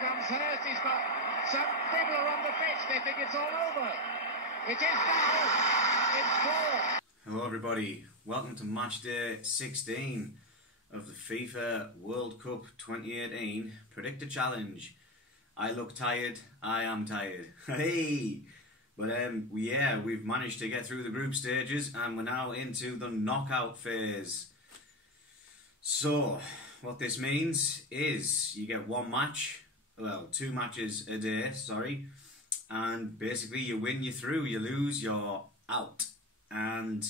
comes Hurst. He's got some fiddler on the pitch. They think it's all over. It is now. It's 4. Hello everybody, welcome to match day 16 of the FIFA World Cup 2018 Predictor Challenge. I look tired, I am tired. Hey! But yeah, we've managed to get through the group stages and we're now into the knockout phase. So, what this means is you get one match, well, 2 matches a day, sorry, and basically you win, you're through, you lose, you're out. And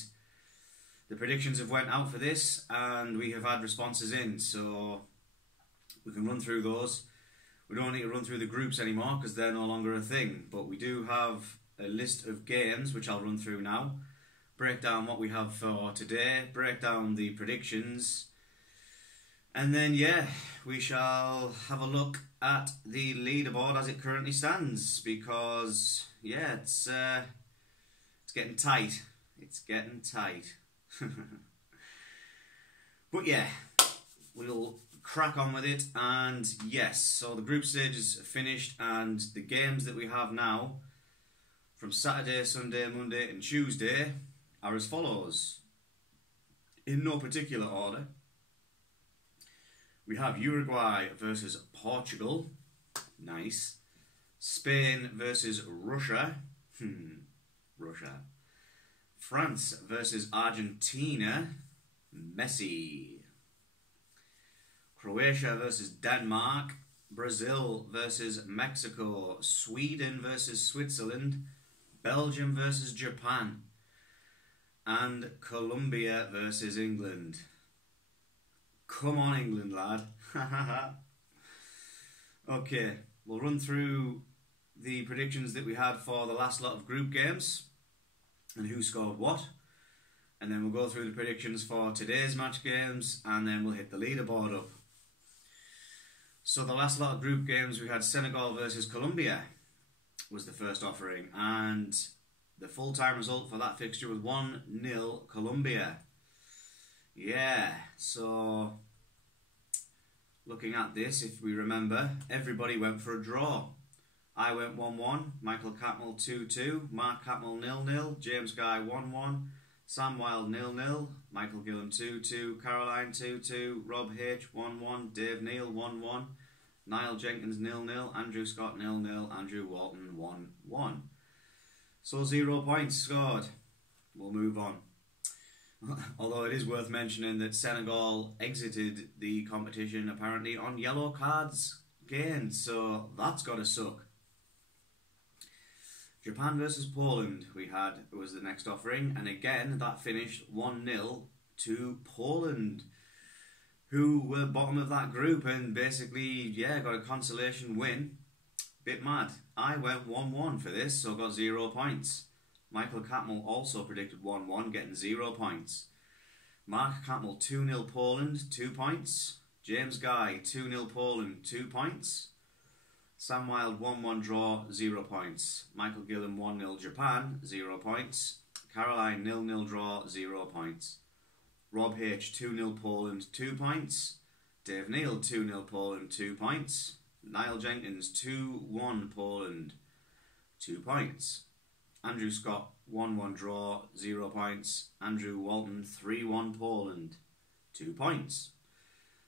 the predictions have went out for this and we have had responses in, so we can run through those. We don't need to run through the groups anymore because they're no longer a thing, but we do have a list of games which I'll run through now, break down what we have for today, break down the predictions, and then yeah, we shall have a look at the leaderboard as it currently stands, because yeah, it's getting tight. It's getting tight. But yeah, we'll crack on with it. And yes, so the group stage is finished and the games that we have now from Saturday, Sunday, Monday and Tuesday are as follows, in no particular order. We have Uruguay versus Portugal, nice. Spain versus Russia, Russia. France versus Argentina, messy. Croatia versus Denmark, Brazil versus Mexico, Sweden versus Switzerland, Belgium versus Japan, and Colombia versus England. Come on, England, lad. Okay, we'll run through the predictions that we had for the last lot of group games and who scored what, and then we'll go through the predictions for today's match games, and then we'll hit the leaderboard up. So the last lot of group games, we had Senegal versus Colombia was the first offering, and the full-time result for that fixture was 1-0 Colombia. Yeah, so looking at this, if we remember, everybody went for a draw. I went 1-1, Michael Catmull 2-2, Mark Catmull 0-0, James Guy 1-1, Sam Wilde 0-0, Michael Gillam 2-2, Caroline 2-2, Rob H 1-1, Dave Neal 1-1, Niall Jenkins 0-0, Andrew Scott 0-0, Andrew Walton 1-1. So 0 points scored. We'll move on. Although it is worth mentioning that Senegal exited the competition apparently on yellow cards gained, so that's got to suck. Japan versus Poland was the next offering, and again that finished 1-0 to Poland, who were bottom of that group and basically, yeah, got a consolation win. Bit mad. I went 1-1 for this, so got 0 points. Michael Catmull also predicted 1-1, getting 0 points. Mark Catmull 2-0 Poland, 2 points. James Guy 2-0 Poland, 2 points. Sam Wilde 1-1 draw, 0 points. Michael Gillam 1-0 Japan, 0 points. Caroline 0-0 draw, 0 points. Rob H 2-0 Poland, 2 points. Dave Neal 2-0 Poland, 2 points. Niall Jenkins 2-1 Poland, 2 points. Andrew Scott 1-1 draw, 0 points. Andrew Walton 3-1 Poland, 2 points.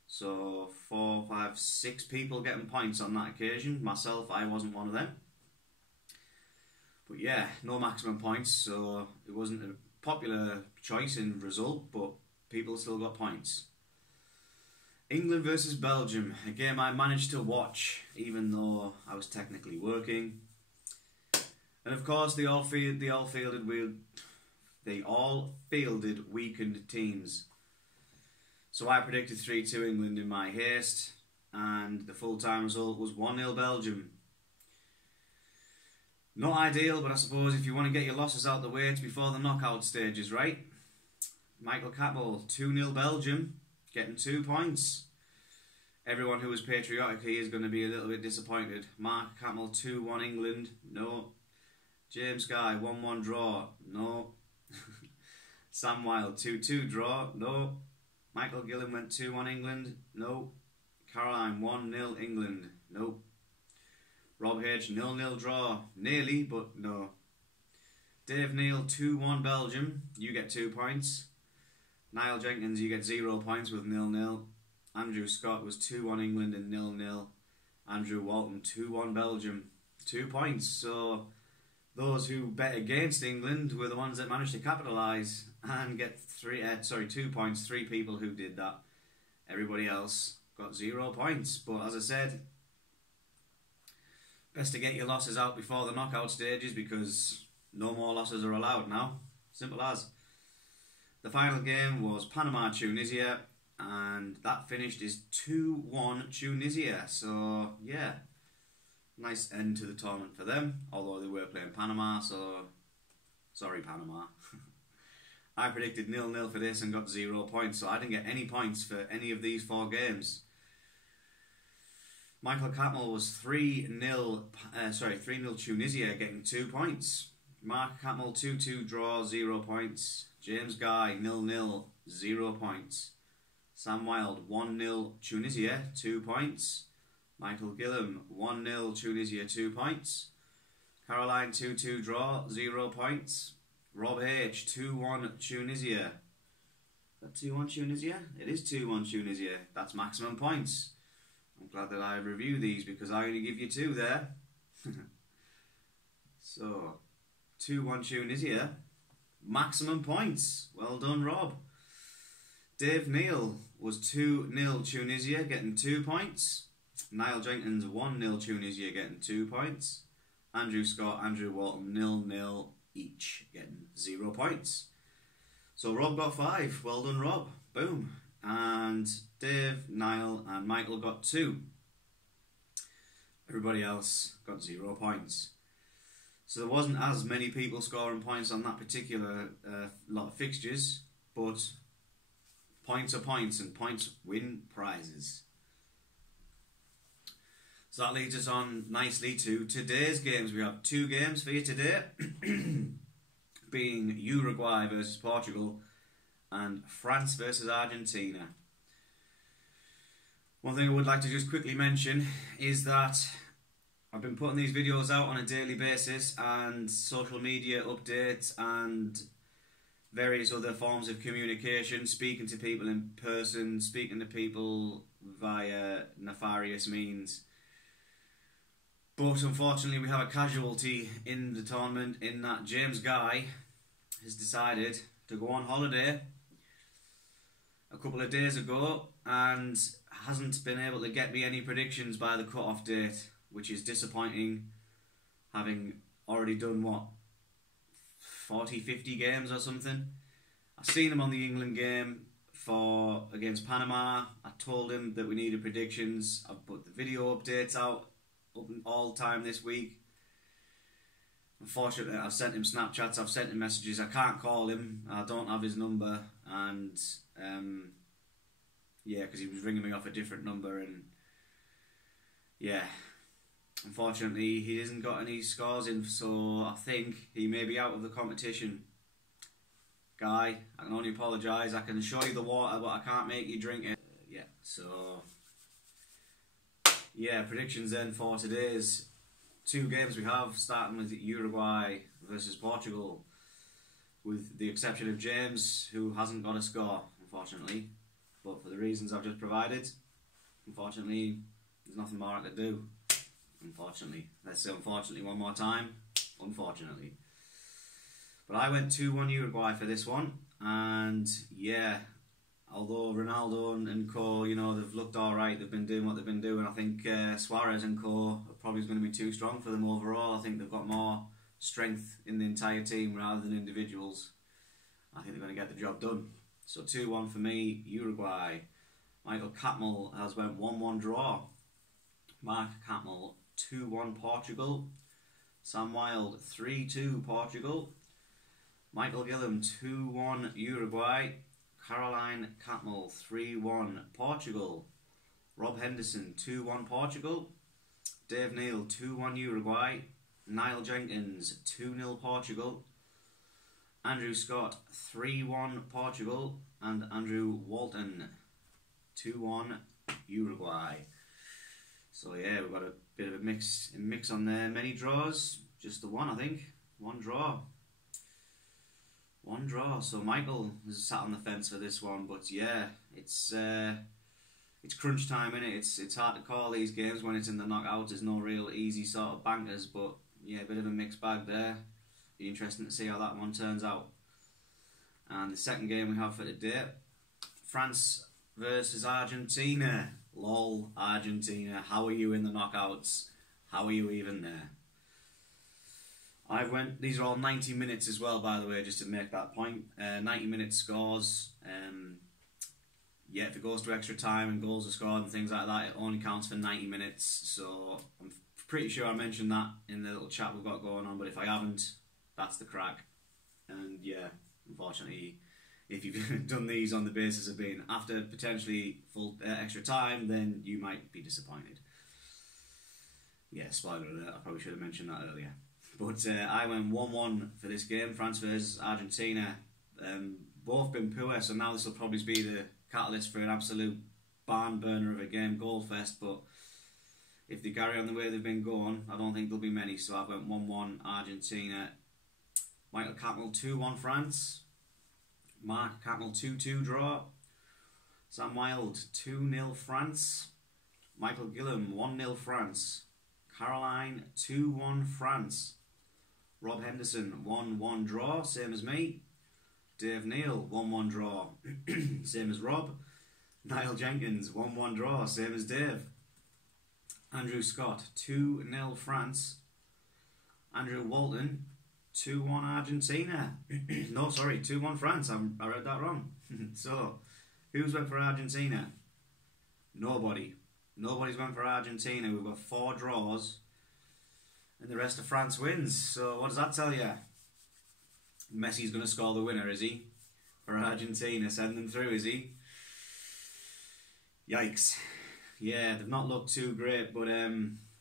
So 4, 5, 6 people getting points on that occasion. Myself, I wasn't one of them. But yeah, no maximum points, so it wasn't a popular choice in result, but people still got points. England versus Belgium, a game I managed to watch even though I was technically working. And of course they all fielded weakened teams. So I predicted 3-2 England in my haste, and the full-time result was 1-0 Belgium. Not ideal, but I suppose if you want to get your losses out the way, it's before the knockout stages, right? Michael Catmull 2-0 Belgium, getting 2 points. Everyone who was patriotic here is going to be a little bit disappointed. Mark Catmull 2-1 England, no. James Guy 1-1 draw, no. Sam Wilde 2-2 draw, no. Michael Gillam went 2-1 England, no. Caroline 1-0 England, no. Rob H, 0-0 draw. Nearly, but no. Dave Neal, 2-1 Belgium. You get 2 points. Niall Jenkins, you get 0 points with 0-0. Andrew Scott was 2-1 England and 0-0. Andrew Walton, 2-1 Belgium. 2 points. So those who bet against England were the ones that managed to capitalise and get 2 points. 3 people who did that. Everybody else got 0 points. But as I said, best to get your losses out before the knockout stages, because no more losses are allowed now. Simple as. The final game was Panama-Tunisia, and that finished as 2-1 Tunisia. So, yeah, nice end to the tournament for them, although they were playing Panama, so sorry Panama. I predicted 0-0 for this and got 0 points, so I didn't get any points for any of these 4 games. Michael Catmull was 3-0 Tunisia, getting 2 points. Mark Catmull 2-2 draw, 0 points. James Guy 0-0, 0 points. Sam Wilde 1-0 Tunisia, 2 points. Michael Gillam 1-0 Tunisia, 2 points. Caroline 2-2 draw, 0 points. Rob H 2-1 Tunisia. Is that 2-1 Tunisia? It is 2-1 Tunisia. That's maximum points. I'm glad that I review these because I only give you 2 there. So 2-1 Tunisia. Maximum points. Well done, Rob. Dave Neal was 2-0 Tunisia, getting 2 points. Niall Jenkins 1-0 Tunisia, getting 2 points. Andrew Scott, Andrew Walton 0-0 each, getting 0 points. So Rob got 5. Well done, Rob. Boom. And Dave, Niall and Michael got 2. Everybody else got 0 points. So there wasn't as many people scoring points on that particular lot of fixtures, but points are points and points win prizes. So that leads us on nicely to today's games. We have 2 games for you today, being Uruguay versus Portugal and France versus Argentina. One thing I would like to just quickly mention is that I've been putting these videos out on a daily basis, and social media updates and various other forms of communication, speaking to people in person, speaking to people via nefarious means. But unfortunately we have a casualty in the tournament, in that James Guy has decided to go on holiday a couple of days ago and hasn't been able to get me any predictions by the cut-off date, which is disappointing, having already done, what, 40, 50 games or something. I seen him on the England game against Panama. I told him that we needed predictions. I've put the video updates out all the time this week. Unfortunately, I've sent him Snapchats, I've sent him messages. I can't call him, I don't have his number, and yeah, because he was ringing me off a different number, and yeah, unfortunately he hasn't got any scores in, so I think he may be out of the competition. Guy, I can only apologise. I can show you the water, but I can't make you drink it. Yeah, so yeah, predictions then for today's 2 games we have, starting with Uruguay versus Portugal, with the exception of James, who hasn't got a score, unfortunately. But for the reasons I've just provided, unfortunately, there's nothing more I could do. Unfortunately. Let's say unfortunately one more time. Unfortunately. But I went 2-1 Uruguay for this one, and yeah, although Ronaldo and co, you know, they've looked alright, they've been doing what they've been doing, I think Suarez and co are probably going to be too strong for them overall. I think they've got more strength in the entire team rather than individuals. I think they're going to get the job done. So 2-1 for me, Uruguay. Michael Catmull has went 1-1 draw. Mark Catmull 2-1 Portugal. Sam Wilde 3-2 Portugal. Michael Gillam 2-1 Uruguay. Caroline Catmull 3-1 Portugal. Rob Henderson 2-1 Portugal. Dave Neal 2-1 Uruguay. Niall Jenkins 2-0 Portugal. Andrew Scott 3-1 Portugal. And Andrew Walton 2-1 Uruguay. So yeah, we've got a bit of a mix on there. Many draws, just the one, I think. One draw. So Michael has sat on the fence for this one, but yeah, it's crunch time, innit? It's hard to call these games when it's in the knockouts. There's no real easy sort of bankers, but yeah, a bit of a mixed bag there. Be interesting to see how that one turns out. And the second game we have for today, France versus Argentina. Lol, Argentina. How are you in the knockouts? How are you even there? These are all 90 minutes as well, by the way, just to make that point. 90-minute scores. Yeah, if it goes to extra time and goals are scored and things like that, it only counts for 90 minutes. So I'm pretty sure I mentioned that in the little chat we've got going on, but if I haven't, that's the crack. And yeah, unfortunately, if you've done these on the basis of being after potentially full extra time, then you might be disappointed. Yeah, spoiler alert, I probably should have mentioned that earlier. But I went 1-1 for this game, France versus Argentina. Both been poor, so now this will probably be the catalyst for an absolute barn burner of a game, goal fest. But if they carry on the way they've been going, I don't think there'll be many. So I went 1-1 Argentina. Michael Catmull 2-1 France. Mark Catmull 2-2 draw. Sam Wilde 2-0 France. Michael Gillam 1-0 France. Caroline 2-1 France. Rob Henderson 1-1 draw, same as me. Dave Neal 1-1 draw, same as Rob. Niall Jenkins 1-1 draw, same as Dave. Andrew Scott 2-0 France. Andrew Walton 2-1 Argentina. No, sorry, 2-1 France. I read that wrong. So, who's went for Argentina? Nobody. Nobody's went for Argentina. We've got 4 draws, and the rest of France wins. So what does that tell you? Messi's going to score the winner, is he? For Argentina, send them through, is he? Yikes. Yeah, they've not looked too great, but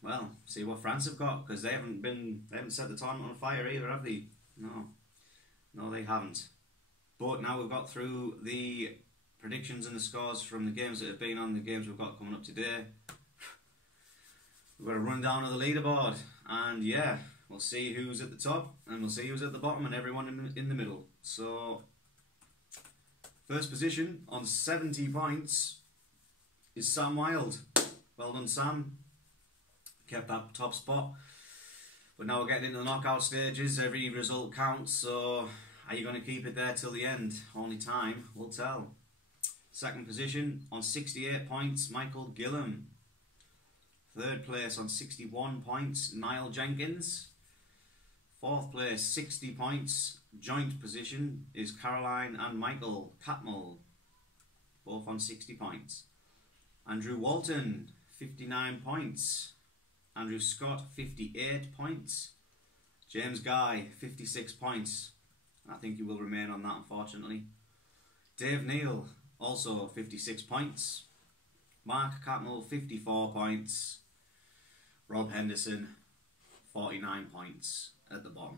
well, see what France have got, because they haven't set the tournament on fire either, have they? No, they haven't. But now we've got through the predictions and the scores from the games that have been on, the games we've got coming up today. We've got a rundown of the leaderboard, and yeah, we'll see who's at the top and we'll see who's at the bottom and everyone in the middle. So, first position on 70 points is Sam Wilde. Well done, Sam. Kept that top spot. But now we're getting into the knockout stages. Every result counts, so are you going to keep it there till the end? Only time will tell. Second position on 68 points, Michael Gillam. Third place on 61 points, Niall Jenkins. Fourth place, 60 points. Joint position is Caroline and Michael Catmull, both on 60 points. Andrew Walton, 59 points. Andrew Scott, 58 points. James Guy, 56 points. I think he will remain on that, unfortunately. Dave Neal, also 56 points. Mark Catmull, 54 points. Rob Henderson, 49 points at the bottom.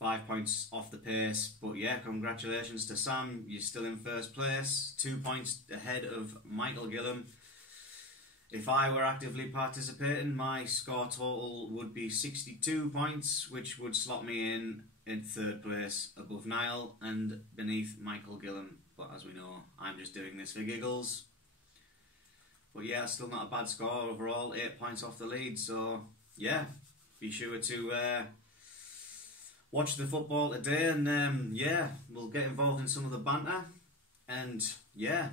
5 points off the pace, but yeah, congratulations to Sam. You're still in first place. 2 points ahead of Michael Gillam. If I were actively participating, my score total would be 62 points, which would slot me in third place above Niall and beneath Michael Gillam. But as we know, I'm just doing this for giggles. But yeah, still not a bad score overall, 8 points off the lead. So yeah, be sure to watch the football today, and yeah, we'll get involved in some of the banter. And yeah,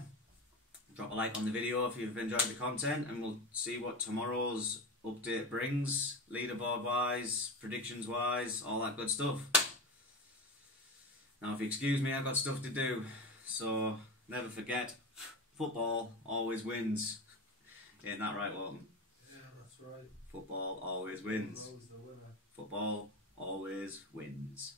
drop a like on the video if you've enjoyed the content, and we'll see what tomorrow's update brings, leaderboard wise, predictions wise, all that good stuff. Now if you excuse me, I've got stuff to do, so never forget, football always wins. Ain't that right, Walton? Yeah, that's right. Football always wins. Football always wins.